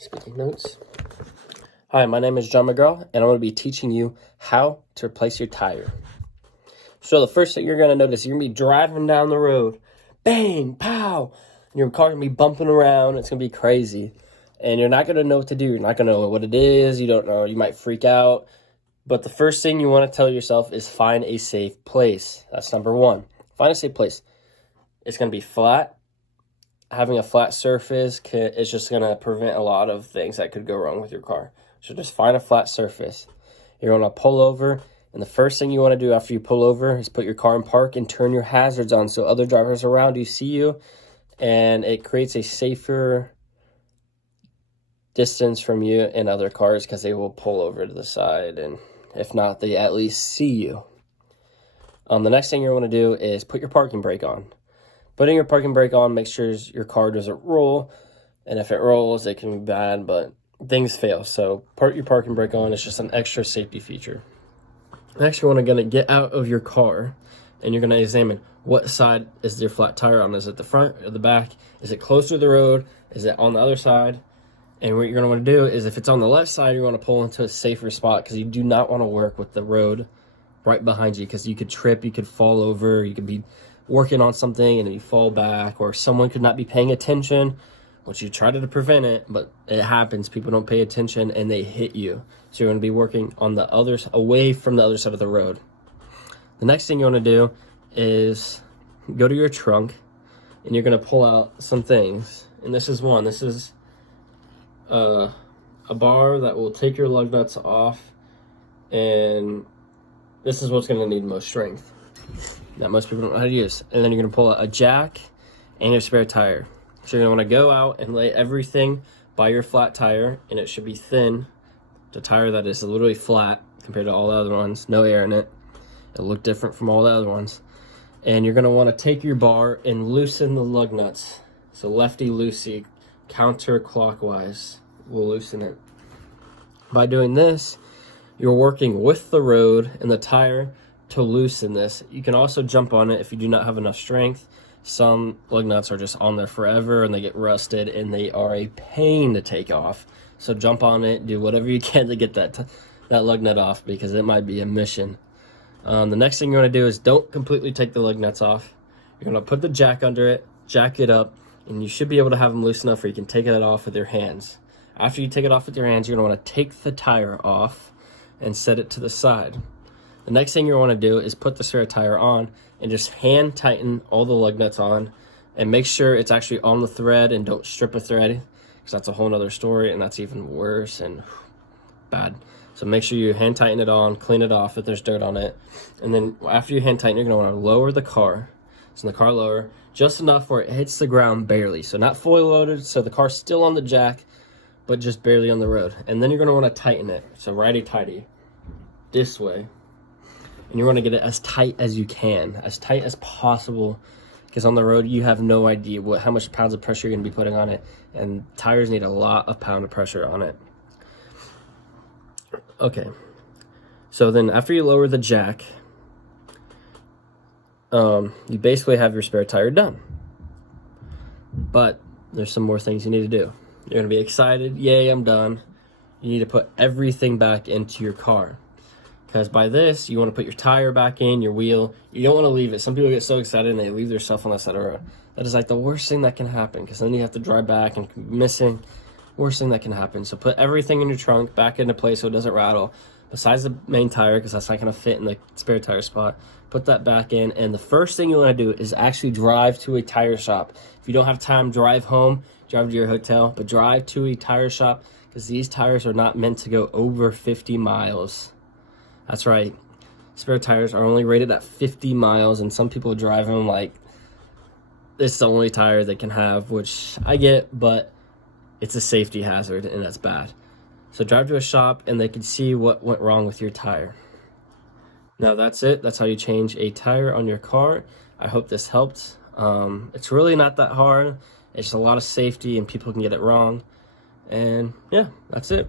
Speaking notes. Hi, my name is John McGraw, and I'm going to be teaching you how to replace your tire. So the first thing you're going to notice, you're going to be driving down the road, bang, pow, and your car's going to be bumping around. It's going to be crazy, and you're not going to know what to do. You're not going to know what it is. You don't know. You might freak out, but the first thing you want to tell yourself is find a safe place. That's number one. Find a safe place. It's going to be flat. Having a flat surface is just going to prevent a lot of things that could go wrong with your car. So just find a flat surface. You're going to pull over, and the first thing you want to do after you pull over is put your car in park and turn your hazards on so other drivers around you see you, and it creates a safer distance from you and other cars because they will pull over to the side, and if not, they at least see you. The next thing you want to do is put your parking brake on. Putting your parking brake on makes sure your car doesn't roll, and if it rolls, it can be bad, but things fail. So put your parking brake on. It's just an extra safety feature. Next, you're going to get out of your car, and you're going to examine what side is your flat tire on. Is it the front or the back? Is it closer to the road? Is it on the other side? And what you're going to want to do is if it's on the left side, you want to pull into a safer spot because you do not want to work with the road right behind you because you could trip, you could fall over, you could be working on something and you fall back, or someone could not be paying attention, which you try to prevent it, but it happens. People don't pay attention and they hit you. So you're going to be working on the others away from the other side of the road. The next thing you want to do is go to your trunk and you're going to pull out some things. And this is one. This is a bar that will take your lug nuts off, and this is what's going to need most strength that most people don't know how to use. And then you're going to pull out a jack and your spare tire. So you're going to want to go out and lay everything by your flat tire, and it should be thin. The tire that is literally flat compared to all the other ones, no air in it. It'll look different from all the other ones. And you're going to want to take your bar and loosen the lug nuts. So lefty-loosey, counterclockwise will loosen it. By doing this, you're working with the road and the tire to loosen this. You can also jump on it if you do not have enough strength. Some lug nuts are just on there forever and they get rusted and they are a pain to take off. So jump on it, do whatever you can to get that lug nut off because it might be a mission. The next thing you want to do is don't completely take the lug nuts off. You're going to put the jack under it, jack it up, and you should be able to have them loose enough where you can take it off with your hands. After you take it off with your hands, you're going to want to take the tire off and set it to the side. The next thing you want to do is put the spare tire on and just hand tighten all the lug nuts on and make sure it's actually on the thread and don't strip a thread because that's a whole nother story and that's even worse and bad. So make sure you hand tighten it on, clean it off if there's dirt on it. And then after you hand tighten, you're going to want to lower the car. So the car lower just enough where it hits the ground barely. So not fully loaded, so the car's still on the jack, but just barely on the road. And then you're going to want to tighten it. So righty-tighty this way. And you want to get it as tight as you can, as tight as possible, because on the road you have no idea how much pounds of pressure you're going to be putting on it, and tires need a lot of pound of pressure on it. Okay, so then after you lower the jack, you basically have your spare tire done. But there's some more things you need to do. You're going to be excited, yay, I'm done. You need to put everything back into your car. Because by this, you want to put your tire back in, your wheel. You don't want to leave it. Some people get so excited and they leave their stuff on the side of the road. That is like the worst thing that can happen because then you have to drive back and missing. Worst thing that can happen. So put everything in your trunk back into place so it doesn't rattle. Besides the main tire because that's not going to fit in the spare tire spot. Put that back in. And the first thing you want to do is actually drive to a tire shop. If you don't have time, drive home. Drive to your hotel. But drive to a tire shop because these tires are not meant to go over 50 miles. That's right. Spare tires are only rated at 50 miles, and some people drive them like it's the only tire they can have, which I get, but it's a safety hazard, and that's bad. So drive to a shop, and they can see what went wrong with your tire. Now, that's it. That's how you change a tire on your car. I hope this helped. It's really not that hard. It's just a lot of safety, and people can get it wrong. And, yeah, that's it.